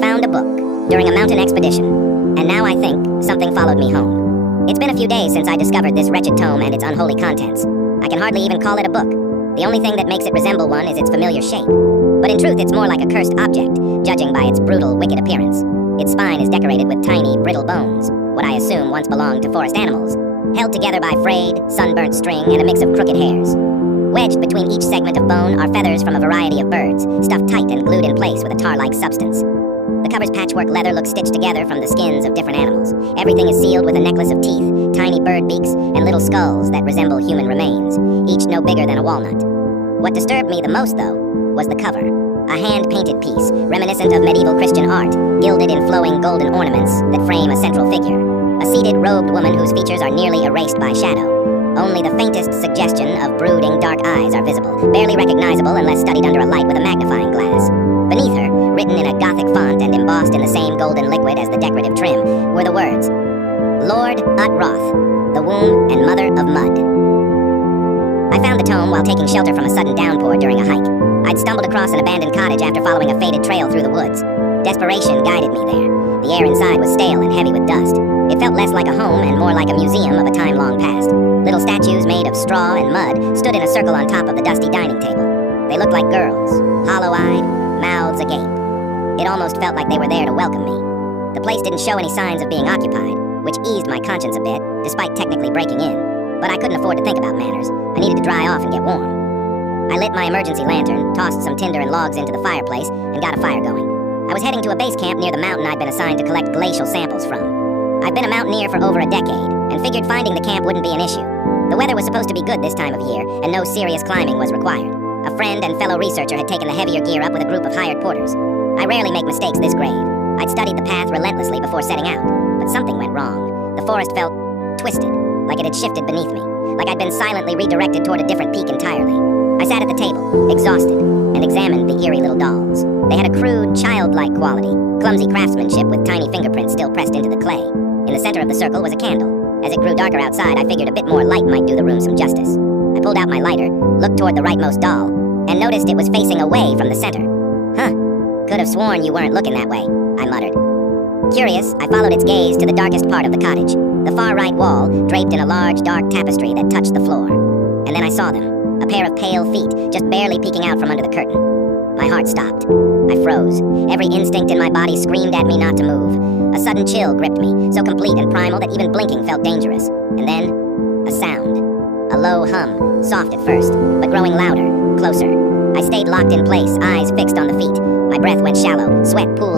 found a book during a mountain expedition, and now I think something followed me home. It's been a few days since I discovered this wretched tome and its unholy contents. I can hardly even call it a book. The only thing that makes it resemble one is its familiar shape. But in truth, it's more like a cursed object, judging by its brutal, wicked appearance. Its spine is decorated with tiny, brittle bones, what I assume once belonged to forest animals, held together by frayed, sunburnt string and a mix of crooked hairs. Wedged between each segment of bone are feathers from a variety of birds, stuffed tight and glued in place with a tar-like substance. The cover's patchwork leather looks stitched together from the skins of different animals. Everything is sealed with a necklace of teeth, tiny bird beaks, and little skulls that resemble human remains, each no bigger than a walnut. What disturbed me the most, though, was the cover. A hand-painted piece, reminiscent of medieval Christian art, gilded in flowing golden ornaments that frame a central figure. A seated, robed woman whose features are nearly erased by shadow. Only the faintest suggestion of brooding dark eyes are visible, barely recognizable unless studied under a light with a magnifying glass. Beneath her, written in a Gothic font and embossed in the same golden liquid as the decorative trim, were the words, Lord Utroth, the womb and mother of mud. I found the tome while taking shelter from a sudden downpour during a hike. I'd stumbled across an abandoned cottage after following a faded trail through the woods. Desperation guided me there. The air inside was stale and heavy with dust. It felt less like a home and more like a museum of a time long past. Little statues made of straw and mud stood in a circle on top of the dusty dining table. They looked like girls, hollow-eyed, mouths agape. It almost felt like they were there to welcome me. The place didn't show any signs of being occupied, which eased my conscience a bit, despite technically breaking in. But I couldn't afford to think about manners. I needed to dry off and get warm. I lit my emergency lantern, tossed some tinder and logs into the fireplace, and got a fire going. I was heading to a base camp near the mountain I'd been assigned to collect glacial samples from. I've been a mountaineer for over a decade, and figured finding the camp wouldn't be an issue. The weather was supposed to be good this time of year, and no serious climbing was required. A friend and fellow researcher had taken the heavier gear up with a group of hired porters. I rarely make mistakes this grave. I'd studied the path relentlessly before setting out, but something went wrong. The forest felt twisted, like it had shifted beneath me, like I'd been silently redirected toward a different peak entirely. I sat at the table, exhausted, and examined the eerie little dolls. They had a crude, childlike quality, clumsy craftsmanship with tiny fingerprints still pressed into the clay. In the center of the circle was a candle. As it grew darker outside, I figured a bit more light might do the room some justice. I pulled out my lighter, looked toward the rightmost doll, and noticed it was facing away from the center. Huh, could have sworn you weren't looking that way, I muttered. Curious, I followed its gaze to the darkest part of the cottage, the far right wall, draped in a large, dark tapestry that touched the floor. And then I saw them, a pair of pale feet, just barely peeking out from under the curtain. My heart stopped. I froze. Every instinct in my body screamed at me not to move. A sudden chill gripped me, so complete and primal that even blinking felt dangerous. And then, a sound. A low hum, soft at first, but growing louder, closer. I stayed locked in place, eyes fixed on the feet. My breath went shallow, sweat pooled